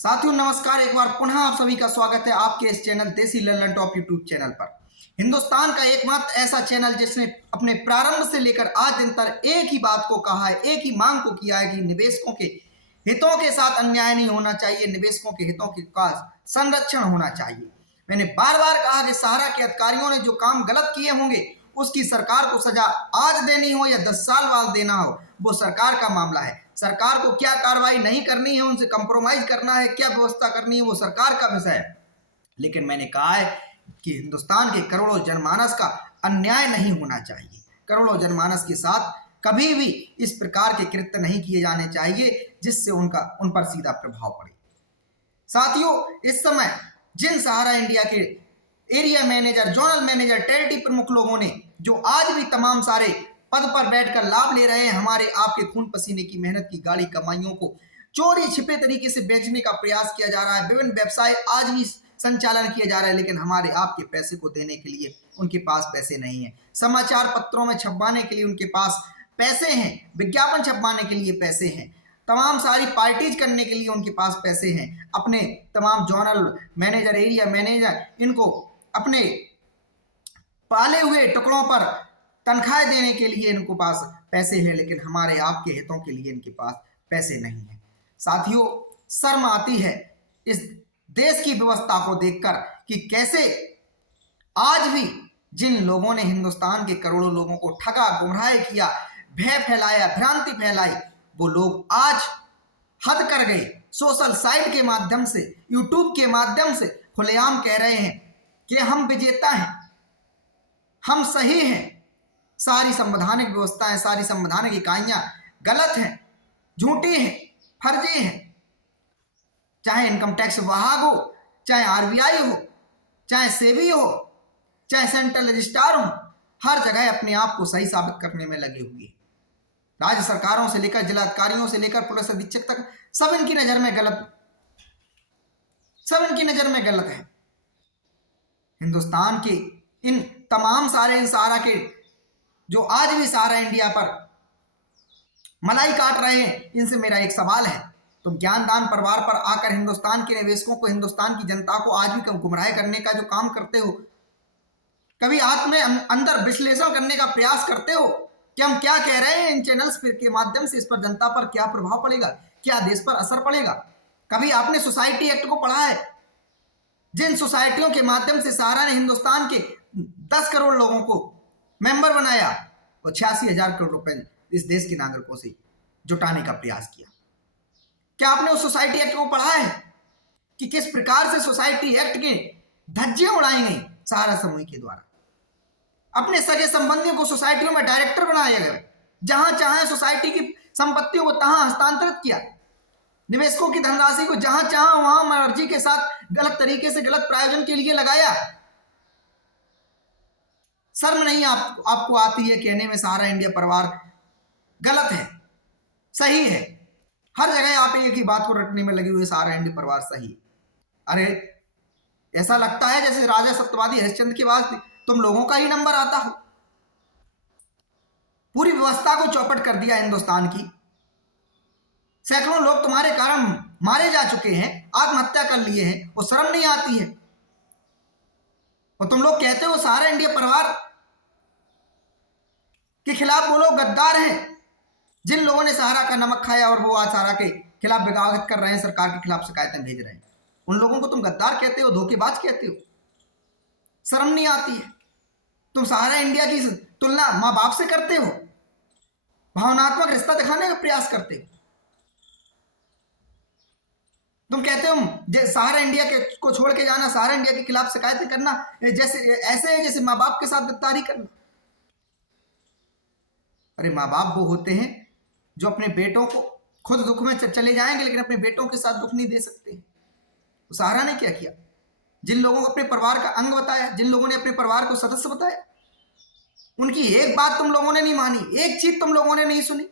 साथियों नमस्कार, एक बार पुनः आप सभी का स्वागत है आपके इस चैनल देसी लल्लन टॉप यूट्यूब चैनल पर। हिंदुस्तान का एकमात्र ऐसा चैनल जिसने अपने प्रारंभ से लेकर आज दिन तक एक ही बात को कहा है, एक ही मांग को किया है कि निवेशकों के हितों के साथ अन्याय नहीं होना चाहिए, निवेशकों के हितों के पास संरक्षण होना चाहिए। मैंने बार बार कहा कि सहारा के अधिकारियों ने जो काम गलत किए होंगे उसकी सरकार को सजा आज देनी हो या 10 साल बाद देना हो, वो सरकार का मामला है। सरकार को क्या कार्रवाई नहीं करनी है, उनसे कंप्रोमाइज करना है, क्या व्यवस्था करनी है, वो सरकार का विषय है। लेकिन मैंने कहा है कि हिंदुस्तान के करोड़ों जनमानस का अन्याय नहीं होना चाहिए। करोड़ों जनमानस के साथ कभी भी इस प्रकार के कृत्य नहीं किए जाने चाहिए जिससे उन पर सीधा प्रभाव पड़े। साथियों, इस समय जिन सहारा इंडिया के area manager, zonal manager, territory प्रमुख लोगों ने जो आज भी तमाम सारे पद पर बैठकर लाभ ले रहे हैं, हमारे आपके खून पसीने की मेहनत की गाड़ी कमाइयों को चोरी छिपे तरीके से बेचने का प्रयास किया जा रहा है। विभिन्न व्यवसाय आज भी संचालन किए जा रहे हैं, लेकिन हमारे आपके पैसे को देने के लिए उनके पास पैसे नहीं है। समाचार पत्रों में छपवाने के लिए उनके पास पैसे हैं, विज्ञापन छपवाने के लिए पैसे हैं, तमाम सारी पार्टीज करने के लिए उनके पास पैसे हैं। अपने तमाम जोनल मैनेजर, एरिया मैनेजर, इनको अपने पाले हुए टुकड़ों पर तनख्वाह देने के लिए इनके पास पैसे हैं, लेकिन हमारे आपके हितों के लिए इनके पास पैसे नहीं है। साथियों, शर्म आती है इस देश की व्यवस्था को देखकर कि कैसे आज भी जिन लोगों ने हिंदुस्तान के करोड़ों लोगों को ठगा, गुमराह किया, भय फैलाया, भ्रांति फैलाई, वो लोग आज हद कर गए। सोशल साइट के माध्यम से, यूट्यूब के माध्यम से खुलेआम कह रहे हैं कि हम विजेता हैं, हम सही हैं। सारी संवैधानिक व्यवस्थाएं, सारी संवैधानिक इकाइयां गलत हैं, झूठी हैं, फर्जी हैं। चाहे इनकम टैक्स विभाग हो, चाहे आरबीआई हो, चाहे सेबी हो, चाहे सेंट्रल रजिस्ट्रार हो, हर जगह अपने आप को सही साबित करने में लगे हुए। राज्य सरकारों से लेकर जिलाधिकारियों से लेकर पुलिस अधीक्षक तक सब इनकी नजर में गलत, सब इनकी नजर में गलत है। हिंदुस्तान के इन तमाम सारे इन सहारा के जो आज भी सहारा इंडिया पर मलाई काट रहे हैं, इनसे मेरा एक सवाल है, तुम ज्ञानदान परिवार पर आकर हिंदुस्तान के निवेशकों को, हिंदुस्तान की जनता को आज भी गुमराह करने का जो काम करते हो, कभी आत्म अंदर विश्लेषण करने का प्रयास करते हो कि हम क्या कह रहे हैं इन चैनल्स के माध्यम से, इस पर जनता पर क्या प्रभाव पड़ेगा, क्या देश पर असर पड़ेगा? कभी आपने सोसाइटी एक्ट को पढ़ा है? जिन सोसाइटियों के माध्यम से सहारा ने हिंदुस्तान के 10 करोड़ लोगों को मेंबर बनाया और 86,000 करोड़ रुपए इस देश के नागरिकों से जुटाने का प्रयास किया। क्या आपने उस सोसाइटी एक्ट को पढ़ा है कि किस प्रकार से सोसाइटी एक्ट के धज्जियां उड़ाई गई सहारा समूह के द्वारा? अपने सगे संबंधियों को सोसाइटियों में डायरेक्टर बनाया गया, जहां चाहे सोसाइटी की संपत्तियों को तहां हस्तांतरित किया, निवेशकों की धनराशि को जहां चाहा वहां मर्जी के साथ गलत तरीके से गलत प्रायोजन के लिए लगाया। शर्म नहीं आपको आती है कहने में सहारा इंडिया परिवार गलत है, सही है? हर जगह आप एक ही बात को रटने में लगे हुए, सहारा इंडिया परिवार सही। अरे ऐसा लगता है जैसे राजा सत्यवादी हरिश्चंद्र के बाद तुम लोगों का ही नंबर आता हो। पूरी व्यवस्था को चौपट कर दिया हिंदुस्तान की। सैकड़ों लोग तुम्हारे कारण मारे जा चुके हैं, आत्महत्या कर लिए हैं, वो शर्म नहीं आती है? और तुम लोग कहते हो सहारा इंडिया परिवार के खिलाफ वो लोग गद्दार हैं जिन लोगों ने सहारा का नमक खाया और वो आज सहारा के खिलाफ बगावत कर रहे हैं, सरकार के खिलाफ शिकायतें भेज रहे हैं। उन लोगों को तुम गद्दार कहते हो, धोखेबाज कहते हो? शर्म नहीं आती है? तुम सहारा इंडिया की तुलना माँ बाप से करते हो, भावनात्मक रिश्ता दिखाने का प्रयास करते हो। तुम कहते हो सहारा इंडिया को छोड़ के जाना, सहारा इंडिया के खिलाफ शिकायतें करना जैसे ऐसे है जैसे माँ बाप के साथ गद्दारी करना। अरे माँ बाप वो होते हैं जो अपने बेटों को, खुद दुख में चले जाएंगे लेकिन अपने बेटों के साथ दुख नहीं दे सकते। तो सहारा ने क्या किया? जिन लोगों को अपने परिवार का अंग बताया, जिन लोगों ने अपने परिवार को सदस्य बताया, उनकी एक बात तुम लोगों ने नहीं मानी, एक चीज तुम लोगों ने नहीं सुनी।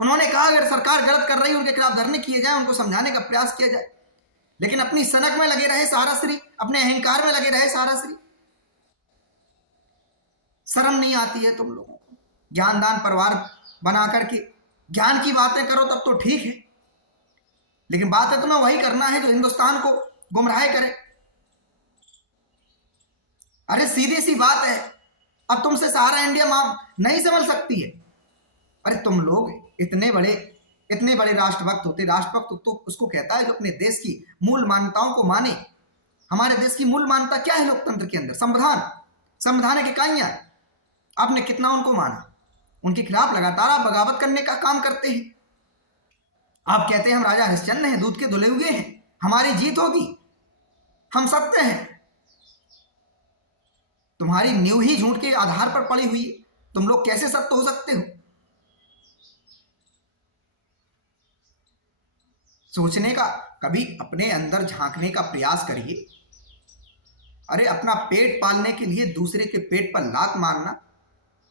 उन्होंने कहा अगर सरकार गलत कर रही है उनके खिलाफ धरने किए जाए, उनको समझाने का प्रयास किया जाए, लेकिन अपनी सनक में लगे रहे सहारा श्री, अपने अहंकार में लगे रहे सहारा श्री। शर्म नहीं आती है तुम लोगों को? ज्ञानदान परिवार बना करके ज्ञान की बातें करो तब तो ठीक है, लेकिन बात है तुम्हें वही करना है जो हिंदुस्तान को गुमराह करे। अरे सीधी सी बात है, अब तुमसे सारा इंडिया नहीं समझ सकती है। अरे तुम लोग इतने बड़े राष्ट्रभक्त होते। राष्ट्रभक्त तो उसको कहता है जो अपने देश की मूल मान्यताओं को माने। हमारे देश की मूल मान्यता क्या है लोकतंत्र के अंदर? संविधान, संवैधानिक इकाइयां। आपने कितना उनको माना? उनके खिलाफ लगातार आप बगावत करने का काम करते हैं। आप कहते हैं हम राजा हरिश्चंद्र हैं, दूध के धुले हुए हैं, हमारी जीत होगी, हम सत्य हैं। तुम्हारी नींव ही झूठ के आधार पर पड़ी हुई है, तुम लोग कैसे सत्य हो सकते हो? सोचने का, कभी अपने अंदर झांकने का प्रयास करिए। अरे अपना पेट पालने के लिए दूसरे के पेट पर लात मारना,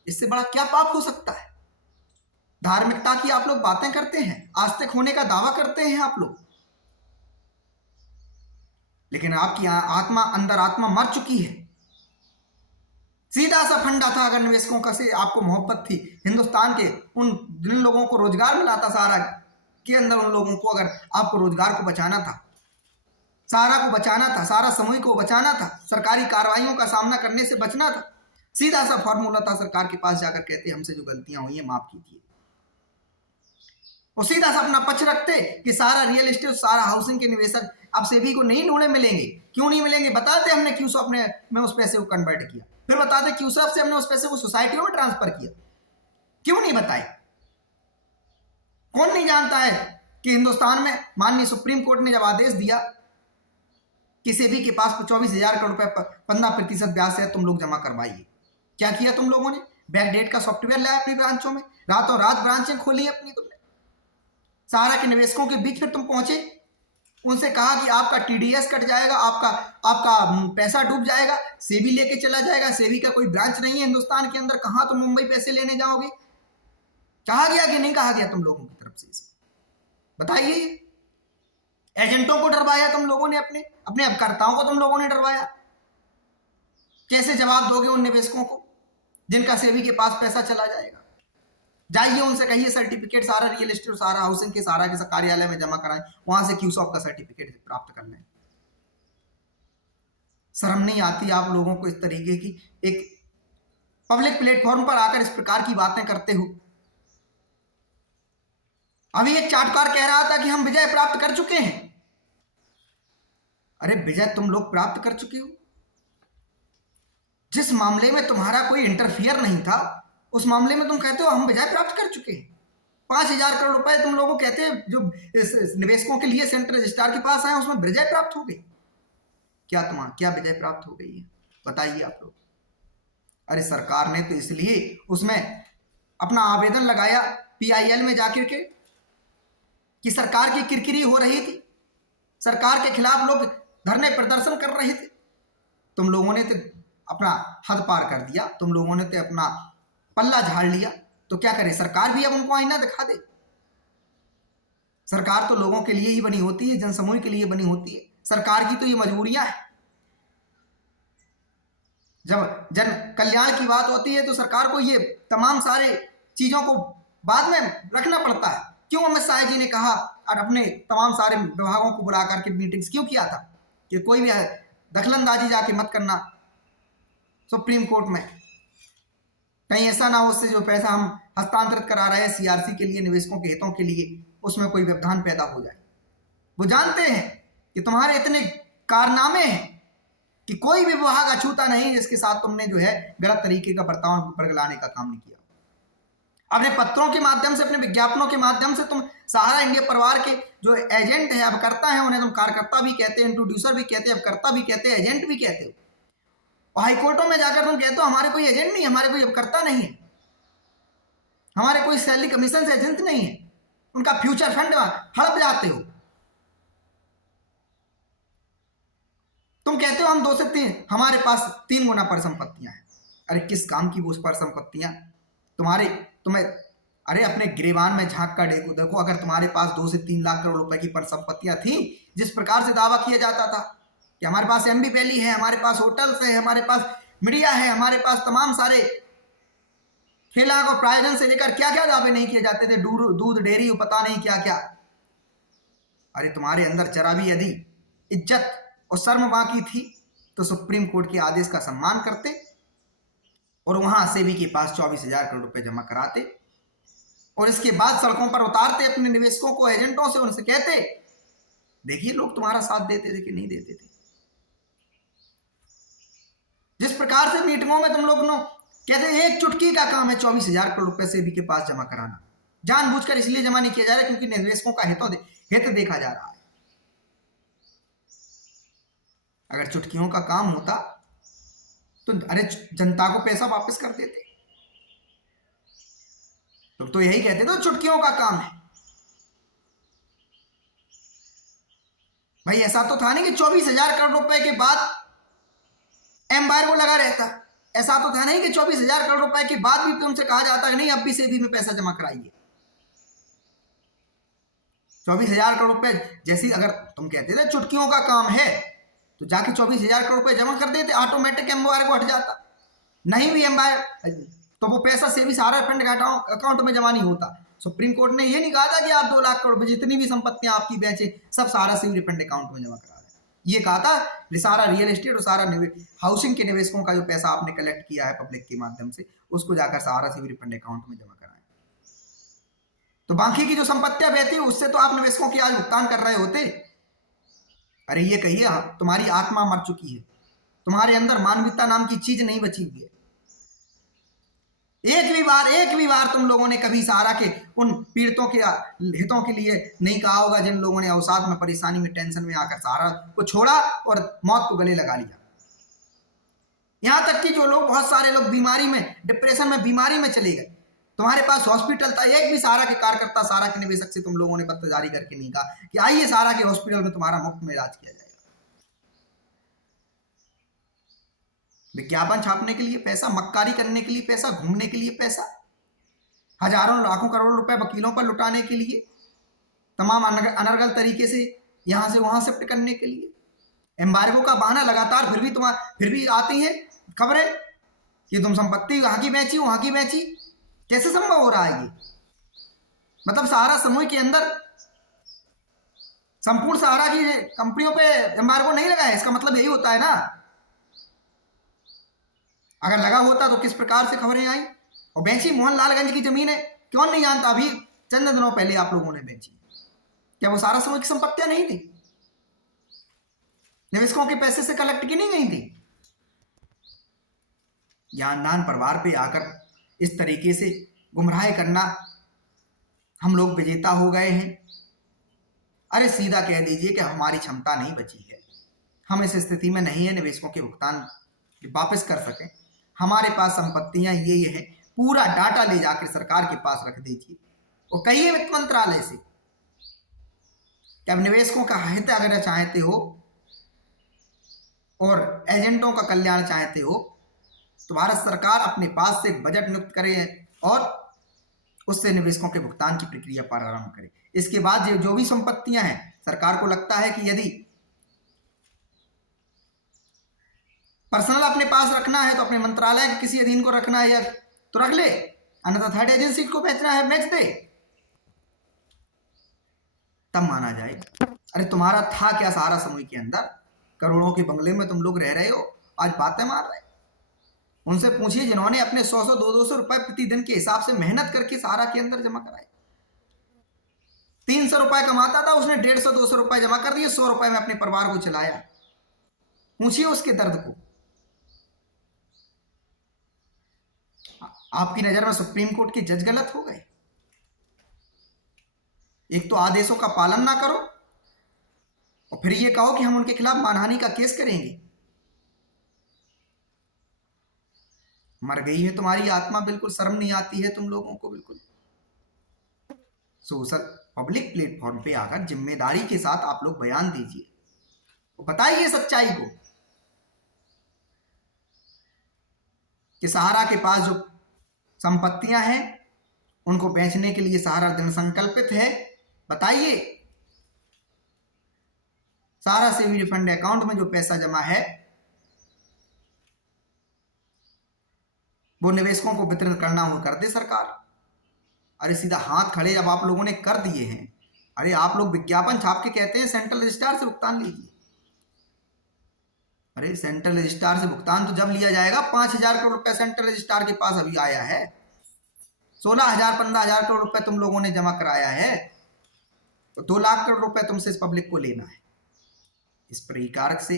इससे बड़ा क्या पाप हो सकता है? धार्मिकता की आप लोग बातें करते हैं, आस्तिक होने का दावा करते हैं आप लोग, लेकिन आपकी आत्मा, अंदर आत्मा मर चुकी है। सीधा सा फंडा था, अगर निवेशकों का से आपको मोहब्बत थी, हिंदुस्तान के उन जिन लोगों को रोजगार मिला था सारा के अंदर, उन लोगों को अगर आपको रोजगार को बचाना था, सारा को बचाना था, सारा समूह को बचाना था, सरकारी कार्रवाइयों का सामना करने से बचना था, सीधा सा फॉर्मूला था, सरकार के पास जाकर कहते हमसे जो गलतियां हुई हैं माफ कीजिए। वो सीधा सा अपना पक्ष रखते कि सारा रियल एस्टेट, सारा हाउसिंग के निवेशक अब सेबी को नहीं ढूंढे मिलेंगे। क्यों नहीं मिलेंगे? बताते हमने क्यूसॉप में उस पैसे को कन्वर्ट किया, फिर बताते क्यूसॉप से हमने उस पैसे को सोसाइटियों में ट्रांसफर किया। क्यों नहीं बताए? कौन नहीं जानता है कि हिंदुस्तान में माननीय सुप्रीम कोर्ट ने जब आदेश दिया कि सेबी के पास 24,000 करोड़ रुपए 15% ब्याज से तुम लोग जमा करवाइए, क्या किया तुम लोगों ने? बैकडेट का सॉफ्टवेयर लाया अपनी ब्रांचों में, रातों रात ब्रांचें खोली अपनी तुमने, सारा के निवेशकों के बीच में तुम पहुंचे, उनसे कहा कि आपका टीडीएस कट जाएगा, आपका पैसा डूब जाएगा, सेबी लेके चला जाएगा। सेबी का कोई ब्रांच नहीं है हिंदुस्तान के अंदर, कहां तुम मुंबई पैसे लेने जाओगे? कहा गया कि नहीं कहा गया तुम लोगों की तरफ से? बताइए। एजेंटों को डरवाया तुम लोगों ने, अपने अभिकर्ताओं को तुम लोगों ने डरवाया। कैसे जवाब दोगे उन निवेशकों को जिनका सेबी के पास पैसा चला जाएगा? जाइए उनसे कहिए सर्टिफिकेट सारा रियल एस्टेट, सारा हाउसिंग के सारा के कार्यालय में जमा कराएं, वहां से क्यूसॉप का सर्टिफिकेट प्राप्त कर लें। शर्म नहीं आती आप लोगों को इस तरीके की एक पब्लिक प्लेटफॉर्म पर आकर इस प्रकार की बातें करते हो? अभी एक चाटुकार कह रहा था कि हम विजय प्राप्त कर चुके हैं। अरे विजय तुम लोग प्राप्त कर चुके हो। जिस मामले में तुम्हारा कोई इंटरफियर नहीं था, उस मामले में तुम कहते हो हम विजय प्राप्त कर चुके हैं। 5,000 करोड़ रुपए तुम लोगों कहते हैं जो निवेशकों के लिए सेंट्रल रजिस्ट्रार के पास आए, उसमें विजय प्राप्त हो गई। क्या विजय प्राप्त हो गई है? बताइए आप लोग। अरे सरकार ने तो इसलिए उसमें अपना आवेदन लगाया PIL में जाकर के कि सरकार की किरकिरी हो रही थी, सरकार के खिलाफ लोग धरने प्रदर्शन कर रहे थे। तुम लोगों ने तो अपना हद पार कर दिया, तुम लोगों ने तो अपना पल्ला झाड़ लिया। तो क्या करे सरकार भी अब उनको आईना दिखा दे? सरकार तो लोगों के लिए ही बनी होती है, जनसमूह के लिए बनी होती है। सरकार की तो ये मजबूरियां हैं। जब जन कल्याण की बात होती है तो सरकार को ये तमाम सारे चीजों को बाद में रखना पड़ता है। क्यों अमित शाह जी ने कहा और अपने तमाम सारे विभागों को बुला करके मीटिंग्स क्यों किया था कि कोई भी दखलंदाजी जाके मत करना सुप्रीम कोर्ट में, कहीं ऐसा ना हो उससे जो पैसा हम हस्तांतरित करा रहे हैं CRC के लिए, निवेशकों के हितों के लिए, उसमें कोई व्यवधान पैदा हो जाए। वो जानते हैं कि तुम्हारे इतने कारनामे हैं कि कोई भी विभाग अछूता नहीं जिसके साथ तुमने जो है गलत तरीके का बर्ताव बरगलाने का काम नहीं किया। अपने पत्रों के माध्यम से, अपने विज्ञापनों के माध्यम से तुम सहारा इंडिया परिवार के जो एजेंट है, अभिकर्ता है, उन्हें तुम कार्यकर्ता भी कहते हैं, इंट्रोड्यूसर भी कहते हैं, अभिकर्ता भी कहते हैं, एजेंट भी कहते हो। और हाईकोर्टों में जाकर तुम कहते हो हमारे कोई एजेंट नहीं, हमारे कोई अभिकर्ता नहीं है, हमारे कोई सैलरी कमीशन से एजेंट नहीं है, उनका फ्यूचर फंड हड़प जाते हो। तुम कहते हो हम 2 से 3, हमारे पास 3 गुना परिसंपत्तियां हैं। अरे किस काम की वो परिसंपत्तियां तुम्हें? अरे अपने गिरेबान में झांक कर देखो, अगर तुम्हारे पास 2 से 3 लाख करोड़ रुपए की परिसंपत्तियां थी, जिस प्रकार से दावा किया जाता था कि हमारे पास MB वैली है, हमारे पास होटल्स है, हमारे पास मीडिया है, हमारे पास तमाम सारे खेला और प्रायोजन से लेकर क्या क्या दावे नहीं किए जाते थे, दूध डेयरी पता नहीं क्या क्या। अरे तुम्हारे अंदर जरा भी यदि इज्जत और शर्म बाकी थी तो सुप्रीम कोर्ट के आदेश का सम्मान करते और वहां सेबी के पास 24,000 करोड़ रुपए जमा कराते और इसके बाद सड़कों पर उतारते अपने निवेशकों को, एजेंटों से, उनसे कहते देखिए लोग तुम्हारा साथ देते थे कि नहीं देते थे। जिस प्रकार से मीटिंगों में तुम लोग कहते एक चुटकी का काम है 24,000 करोड़ रुपए सेबी के पास जमा कराना, जानबूझकर इसलिए जमा नहीं किया जा रहा क्योंकि निवेशकों का हित देखा जा रहा है। अगर चुटकियों का काम होता तो अरे जनता को पैसा वापस कर देते। तुम तो यही कहते थे चुटकियों का काम है। भाई ऐसा तो था नहीं कि 24,000 करोड़ रुपए के बाद एम्बार्गो लगा रहता। ऐसा तो था नहीं कि 24,000 करोड़ रुपए के बाद भी तुमसे कहा जाता है नहीं अब भी सेबी में पैसा जमा कराइए। 24,000 करोड़ रुपए जैसी अगर तुम कहते थे चुटकियों का काम है तो जाके 24,000 करोड़ रुपए जमा कर देते, ऑटोमेटिक एम्बार्गो हट जाता। नहीं भी एम्बार्गो तो वो पैसा सेबी सारा फंड अकाउंट में जमा नहीं होता। सुप्रीम कोर्ट ने ये नहीं कहा था कि आप 2 लाख करोड़ रुपए जितनी भी संपत्तियां आपकी बेचे सब सारा सेबी रिफंड अकाउंट में जमा करा दें। ये कहा था सारा रियल एस्टेट और सारा हाउसिंग के निवेशकों का जो पैसा आपने कलेक्ट किया है पब्लिक के माध्यम से उसको जाकर सारा सेबी रिफंड अकाउंट में जमा कराएं। तो बाकी की जो संपत्तियां बहती है उससे तो आप निवेशकों की आज भुगतान कर रहे होते। अरे ये कहिए तुम्हारी आत्मा मर चुकी है, तुम्हारे अंदर मानवीयता नाम की चीज नहीं बची हुई है। एक भी बार तुम लोगों ने कभी सहारा के उन पीड़ितों के हितों के लिए नहीं कहा होगा जिन लोगों ने अवसाद में, परेशानी में, टेंशन में आकर सहारा को छोड़ा और मौत को गले लगा लिया। यहां तक कि जो लोग, बहुत सारे लोग बीमारी में, डिप्रेशन में, बीमारी में चले गए। तुम्हारे पास हॉस्पिटल था, एक भी सहारा के कार्यकर्ता, सहारा के निवेशक से तुम लोगों ने पत्र जारी करके नहीं कहा कि आइए सहारा के हॉस्पिटल में तुम्हारा मुफ्त में इलाज किया जाएगा। विज्ञापन छापने के लिए पैसा, मक्कारी करने के लिए पैसा, घूमने के लिए पैसा, हजारों लाखों करोड़ रुपए वकीलों पर लुटाने के लिए, तमाम अनर्गल तरीके से यहां से वहां शिफ्ट करने के लिए, एम्बार्गो का बहाना लगातार फिर भी आती है खबरें कि तुम संपत्ति वहां की बेची, वहां की बेची। कैसे संभव हो रहा है ये? मतलब सहारा समूह के अंदर संपूर्ण सहारा की कंपनियों पे एम्बार्गो नहीं लगा है, इसका मतलब यही होता है ना। अगर लगा होता तो किस प्रकार से खबरें आई। और बेची मोहनलालगंज की जमीन है, कौन नहीं जानता, अभी चंद दिनों पहले आप लोगों ने बेची। क्या वो सहारा समूह की संपत्तियां नहीं थी? निवेशकों के पैसे से कलेक्ट की नहीं गई थी? ज्ञानदान परिवार पे आकर इस तरीके से गुमराह करना, हम लोग विजेता हो गए हैं। अरे सीधा कह दीजिए कि हमारी क्षमता नहीं बची है, हम इस स्थिति में नहीं है निवेशकों के भुगतान वापस कर सकें। हमारे पास संपत्तियां ये है, पूरा डाटा ले जाकर सरकार के पास रख दीजिए और कहिए वित्त मंत्रालय से कि अब निवेशकों का हित अगर चाहते हो और एजेंटों का कल्याण चाहते हो तो भारत सरकार अपने पास से बजट नियुक्त करे और उससे निवेशकों के भुगतान की प्रक्रिया प्रारंभ करे। इसके बाद जो भी संपत्तियां हैं, सरकार को लगता है कि यदि पर्सनल अपने पास रखना है तो अपने मंत्रालय के किसी अधीन को रखना है या तो रख ले, अन्यथा थर्ड एजेंसी को बेचना है बेच दे, तब माना जाए। अरे तुम्हारा था क्या सहारा समूह के अंदर? करोड़ों के बंगले में तुम लोग रह रहे हो, आज बातें मार रहे। उनसे पूछिए जिन्होंने अपने 100 200 रुपए प्रतिदिन के हिसाब से मेहनत करके सहारा के अंदर जमा कराए। 300 रुपए कमाता था, उसने 150 200 रुपए जमा कर दिए, 100 रुपए में अपने परिवार को चलाया। पूछिए उसके दर्द को। आपकी नजर में सुप्रीम कोर्ट के जज गलत हो गए? एक तो आदेशों का पालन ना करो और फिर ये कहो कि हम उनके खिलाफ मानहानि का केस करेंगे। मर गई है तुम्हारी आत्मा, बिल्कुल शर्म नहीं आती है तुम लोगों को। बिल्कुल सोशल पब्लिक प्लेटफॉर्म पे आकर जिम्मेदारी के साथ आप लोग बयान दीजिए और बताइए सच्चाई को कि सहारा के पास जो संपत्तियां हैं उनको बेचने के लिए सहारा दृढ़ संकल्पित है। बताइए सहारा सेवी रिफंड अकाउंट में जो पैसा जमा है वो निवेशकों को वितरण करना हो कर दे सरकार। अरे सीधा हाथ खड़े अब आप लोगों ने कर दिए हैं अरे आप लोग विज्ञापन छाप के कहते हैं सेंट्रल रजिस्ट्रार से भुगतान लीजिए। अरे सेंट्रल रजिस्ट्रार से भुगतान तो जब लिया जाएगा, 5,000 करोड़ रुपए सेंट्रल रजिस्ट्रार के पास अभी आया है, 16,000 15,000 करोड़ रुपए तुम लोगों ने जमा कराया है, तो 2 लाख करोड़ रुपए तुमसे इस पब्लिक को लेना है। इस प्रकार से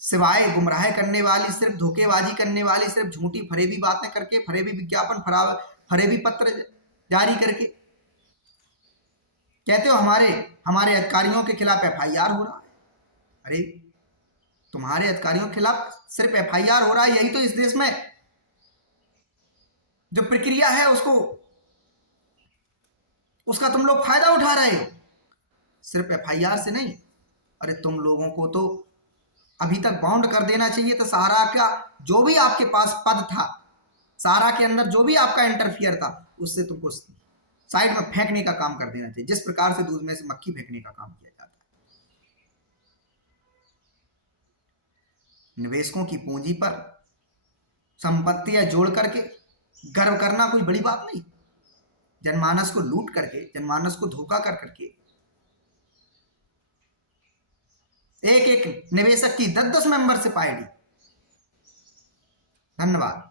सिवाय गुमराह करने वाली, सिर्फ धोखेबाजी करने वाली, सिर्फ झूठी फरेबी बातें करके, फरेबी विज्ञापन, फरेबी पत्र जारी करके कहते हो हमारे अधिकारियों के खिलाफ FIR हो रहा है। अरे तुम्हारे अधिकारियों के खिलाफ सिर्फ FIR हो रहा है, यही तो इस देश में जो प्रक्रिया है उसका तुम लोग फायदा उठा रहे हो, सिर्फ FIR से नहीं। अरे तुम लोगों को तो अभी तक बाउंड कर देना चाहिए था। सहारा का जो भी आपके पास पद था, सहारा के अंदर जो भी आपका इंटरफियर था, उससे तुमको साइड में फेंकने का काम कर देना चाहिए, जिस प्रकार से दूध में से मक्खी फेंकने का काम किया जाता है। निवेशकों की पूंजी पर संपत्तियां जोड़ करके गर्व करना कोई बड़ी बात नहीं। जनमानस को लूट करके, जनमानस को धोखा कर करके एक एक निवेशक की 10-10 मेंबरशिप आईडी। धन्यवाद।